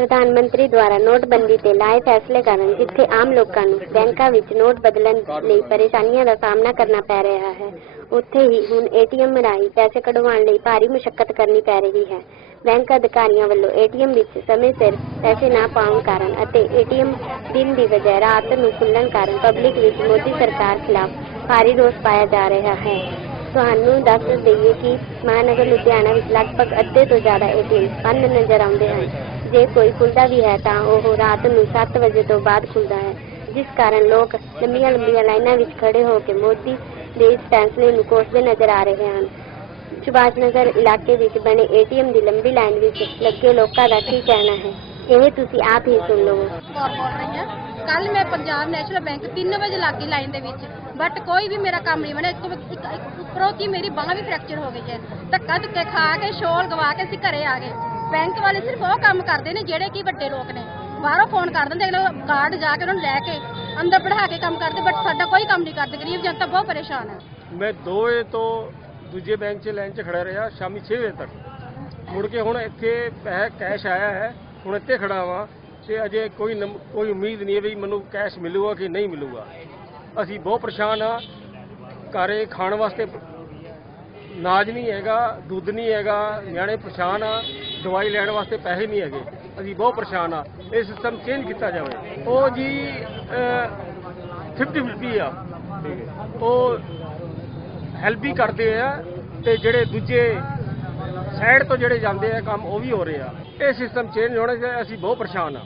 ਪ੍ਰਧਾਨ ਮੰਤਰੀ ਦੁਆਰਾ ਨੋਟਬੰਦੀ ਤੇ ਲਾਏ ਫੈਸਲੇ ਕਾਰਨ ਜਿੱਥੇ ਆਮ ਲੋਕਾਂ ਨੂੰ ਬੈਂਕਾਂ ਵਿੱਚ ਨੋਟ ਬਦਲਣ ਲਈ ਪਰੇਸ਼ਾਨੀਆਂ ਦਾ ਸਾਹਮਣਾ ਕਰਨਾ ਪੈ ਰਿਹਾ ਹੈ। ਉੱਥੇ ਹੀ ਹੁਣ ਏਟੀਐਮ ਰਾਹੀਂ ਪੈਸੇ ਕਢਵਾਉਣ ਲਈ ਭਾਰੀ ਮੁਸ਼ਕਲ ਕਰਨੀ ਪੈ ਰਹੀ ਹੈ। ਬੈਂਕ ਅਧਿਕਾਰੀਆਂ ਵੱਲੋਂ ਏਟੀਐਮ ਵਿੱਚ ਸਮੇਂ ਸਿਰ ਪੈਸੇ ਨਾ ਪਾਉਣ ਕਾਰਨ ਅਤੇ ਏਟੀਐਮ ਦਿਨ ਦੀ ਬਜਾਏ ਰਾਤ ਨੂੰ ਖੁੱਲਣ ਕਾਰਨ ਪਬਲਿਕ ਵਿੱਚ ਮੋਦੀ ਸਰਕਾਰ ਖਿਲਾਫ ਭਾਰੀ ਰੋਸ ਪਾਇਆ ਜਾ ਰਿਹਾ ਹੈ। ਤੁਹਾਨੂੰ ਦੱਸ ਦਈਏ ਕਿ ਮਹਾਨਗਰ ਲੁਧਿਆਣਾ ਵਿੱਚ ਲਗਭਗ ਅੱਧੇ ਤੋਂ ਜ਼ਿਆਦਾ ਏਟੀਐਮ ਬੰਦ ਨਜ਼ਰ ਆਉਂਦੇ ਹਨ। ਜੇ ਕੋਈ ਖੁੱਲਦਾ ਵੀ ਹੈ ਤਾਂ ਉਹ ਰਾਤ ਨੂੰ 7 ਵਜੇ ਤੋਂ ਬਾਅਦ ਖੁੱਲਦਾ ਹੈ, ਜਿਸ ਕਾਰਨ ਲੋਕ ਲੰਬੀਆਂ ਲੰਬੀਆਂ ਲਾਈਨਾਂ ਵਿੱਚ ਖੜੇ ਹੋ ਕੇ ਮੋਦੀ ਦੇ ਇਸ ਫੈਸਲੇ ਨੂੰ ਕੋਸਦੇ ਨਜ਼ਰ ਆ ਰਹੇ ਹਨ। ਸੁਭਾਸ਼ ਨਗਰ ਇਲਾਕੇ ਵਿੱਚ ਬਣੇ ਏਟੀਐਮ ਦੀ ਲੰਬੀ ਲਾਈਨ ਵਿੱਚ ਲੱਗੇ ਲੋਕਾਂ ਦਾ ਕੀ ਕਹਿਣਾ ਹੈ? ਇਹ ਤੁਸੀਂ ਆਪ ਹੀ ਸੁਣ ਲਵੋ। ਕੌਰ ਬੋਲ ਰਹੀ ਹਾਂ। ਕੱਲ ਮੈਂ ਪੰਜਾਬ ਨੈਸ਼ਨਲ ਬੈਂਕ 3 ਵਜੇ ਲੱਗੀ ਲਾਈਨ ਦੇ ਵਿੱਚ। ਬਟ ਕੋਈ ਵੀ ਮੇਰਾ ਕੰਮ ਨਹੀਂ ਬਣਿਆ। ਇੱਕ ਇੱਕ- ਉੱਪਰੋਂ ਕੀ ਮੇਰੀ ਬਾਂਹ ਵੀ ਫ੍ਰੈਕਚਰ ਹੋ ਗਈ ਹੈ। ਧੱਕਾ ਧੁੱਕੇ ਖਾ ਕੇ, ਸ਼ੋਲ ਗਵਾ ਕੇ ਅਸੀਂ ਘਰੇ ਆ ਗਏ। ਬੈਂਕ ਵਾਲੇ ਸਿਰਫ ਉਹ ਕੰਮ ਕਰਦੇ ਨੇ ਜਿਹੜੇ ਕਿ ਵੱਡੇ ਲੋਕ ਨੇ। ਬਾਹਰੋਂ ਫੋਨ ਕਰ ਦਿੰਦੇ, ਅਗਲੇ ਗਾਰਡ ਜਾ ਕੇ ਉਹਨਾਂ ਨੂੰ ਲੈ ਕੇ ਅੰਦਰ ਬਿਠਾ ਕੇ ਕੰਮ ਕਰਦੇ ਬਟ ਸਾਡਾ ਕੋਈ ਕੰਮ ਨਹੀਂ ਕਰਦੇ। ਗਰੀਬ ਜਨਤਾ ਬਹੁਤ ਪਰੇਸ਼ਾਨ ਹੈ। ਮੈਂ 2 ਵਜੇ ਤੋਂ ਦੂਜੇ ਬੈਂਕ 'ਚ ਲਾਈਨ 'ਚ ਖੜਾ ਰਿਹਾ, ਸ਼ਾਮੀ 6 ਵਜੇ ਤੱਕ। ਮੁੜ ਕੇ ਹੁਣ ਇੱਥੇ ਪੈਸਾ ਕੈਸ਼ ਆਇਆ ਹੈ, ਹੁਣ ਇੱਥੇ ਖੜਾ ਵਾਂ ਤੇ ਅਜੇ ਕੋਈ ਨੰਬ- ਕੋਈ ਉਮੀਦ ਨਹੀਂ ਹੈ ਵੀ ਮੈਨੂੰ ਕੈਸ਼ ਮਿਲੂਗਾ ਕਿ ਨਹੀਂ ਮਿਲੂਗਾ। ਅਸੀਂ ਬਹੁਤ ਪਰੇਸ਼ਾਨ ਆ। ਘਰੇ ਖਾਣ ਵਾਸਤੇ ਨਾਜ ਨਹੀਂ ਹੈਗਾ, ਦੁੱਧ ਨਹੀਂ ਹੈਗਾ, ਨਿਆਣੇ ਪਰੇਸ਼ਾਨ ਆ, ਦਵਾਈ ਲੈਣ ਵਾਸਤੇ ਪੈਸੇ ਨਹੀਂ ਹੈਗੇ। ਅਸੀਂ ਬਹੁਤ ਪਰੇਸ਼ਾਨ ਆ। ਇਹ ਸਿਸਟਮ ਚੇਂਜ ਕੀਤਾ ਜਾਵੇ। ਉਹ ਜੀ 50 50 ਆ। ਉਹ ਹੈਲਪ ਵੀ ਕਰਦੇ ਆ ਤੇ ਜਿਹੜੇ ਦੂਜੇ ਸਾਈਡ ਤੋਂ ਜਿਹੜੇ ਜਾਂਦੇ ਆ ਕੰਮ, ਉਹ ਵੀ ਹੋ ਰਹੇ ਆ। ਇਹ ਸਿਸਟਮ ਚੇਂਜ ਹੋਣਾ ਚਾਹੀਦਾ ਅਸੀਂ ਬਹੁਤ ਪਰੇਸ਼ਾਨ ਆ।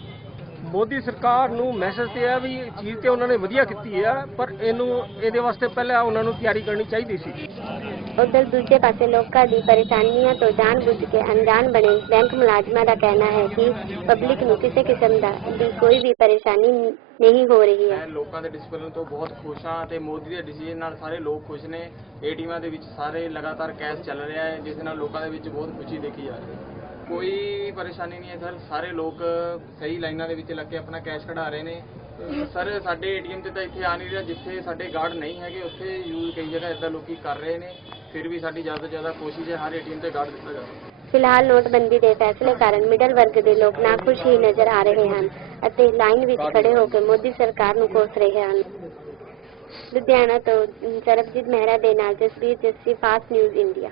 ਮੋਦੀ ਸਰਕਾਰ ਨੂੰ ਮੈਸੇਜ ਤੇ ਆ ਵੀ ਇਹ ਚੀਜ਼ ਤੇ ਉਹਨਾਂ ਨੇ ਵਧੀਆ ਕੀਤੀ ਆ ਪਰ ਇਹਨੂੰ ਇਹਦੇ ਵਾਸਤੇ ਪਹਿਲਾਂ ਉਹਨਾਂ ਨੂੰ ਤਿਆਰੀ ਕਰਨੀ ਚਾਹੀਦੀ ਸੀ। ਉਧਰ ਦੂਜੇ ਪਾਸੇ ਲੋਕਾਂ ਦੀ ਪਰੇਸ਼ਾਨੀਆਂ ਤੋਂ ਜਾਣਬੁੱਝ ਕੇ ਅਣਜਾਣ ਬਣੇ ਬੈਂਕ ਮੁਲਾਜ਼ਮਾਂ ਦਾ ਕਹਿਣਾ ਹੈ ਕਿ ਪਬਲਿਕ ਨੂੰ ਕਿਸੇ ਕਿਸਮ ਦਾ ਦੀ ਕੋਈ ਵੀ ਪਰੇਸ਼ਾਨੀ ਨਹੀਂ ਹੋ ਰਹੀ ਹੈ। ਮੈਂ ਲੋਕਾਂ ਦੇ ਡਿਸਪਲਿਨ ਤੋਂ ਬਹੁਤ ਖੁਸ਼ ਹਾਂ ਤੇ ਮੋਦੀ ਦੇ ਡਿਸੀਜਨ ਨਾਲ ਸਾਰੇ ਲੋਕ ਖੁਸ਼ ਨੇ। ਏਟੀਐਮਾਂ ਦੇ ਵਿੱਚ ਸਾਰੇ ਲਗਾਤਾਰ ਕੈਸ਼ ਚੱਲ ਰਿਹਾ ਹੈ ਜਿਸ ਨਾਲ ਲੋਕਾਂ ਦੇ ਵਿੱਚ ਬਹੁਤ ਖੁਸ਼ੀ ਦੇਖੀ ਜਾ ਰਹੀ ਹੈ। ਕੋਈ ਪਰੇਸ਼ਾਨੀ ਨਹੀਂ ਹੈ ਸਰ। ਸਾਰੇ ਲੋਕ ਸਹੀ ਲਾਈਨਾਂ ਦੇ ਵਿੱਚ ਲੱਗ ਕੇ ਆਪਣਾ ਕੈਸ਼ ਕਢਾ ਰਹੇ ਨੇ। ਸਰ, ਸਾਡੇ ਏਟੀਐਮ ਤੇ ਤਾਂ ਇੱਥੇ ਆ ਨਹੀਂ ਰਿਹਾ। ਜਿੱਥੇ ਸਾਡੇ ਗਾਰਡ ਨਹੀਂ ਹੈਗੇ, ਉੱਥੇ ਯੂਜ਼ ਕਈ ਜਗ੍ਹਾ ਇਦਾਂ ਲੋਕੀ ਕਰ ਰਹੇ ਨੇ। ਫਿਰ ਵੀ ਸਾਡੀ ਜ਼ਿਆਦਾ ਤੋਂ ਜ਼ਿਆਦਾ ਕੋਸ਼ਿਸ਼ ਹੈ ਹਰ ਏਟੀਐਮ ਤੇ ਗਾਰਡ ਦਿੱਤਾ ਜਾਵੇ। ਫਿਲਹਾਲ ਨੋਟਬੰਦੀ ਦੇ ਫੈਸਲੇ ਕਾਰਨ ਮਿਡਲ ਵਰਗ ਦੇ ਲੋਕ ਨਾਖੁਸ਼ ਹੀ ਨਜ਼ਰ ਆ ਰਹੇ ਹਨ ਅਤੇ ਲਾਈਨ ਵਿੱਚ ਖੜੇ ਹੋ ਕੇ ਮੋਦੀ ਸਰਕਾਰ ਨੂੰ ਕੋਸ ਰਹੇ ਹਨ। ਲੁਧਿਆਣਾ ਤੋਂ ਸਰਬਜੀਤ ਮਹਿਰਾ ਦੇ ਨਾਲ Jasbir Jassi fast news India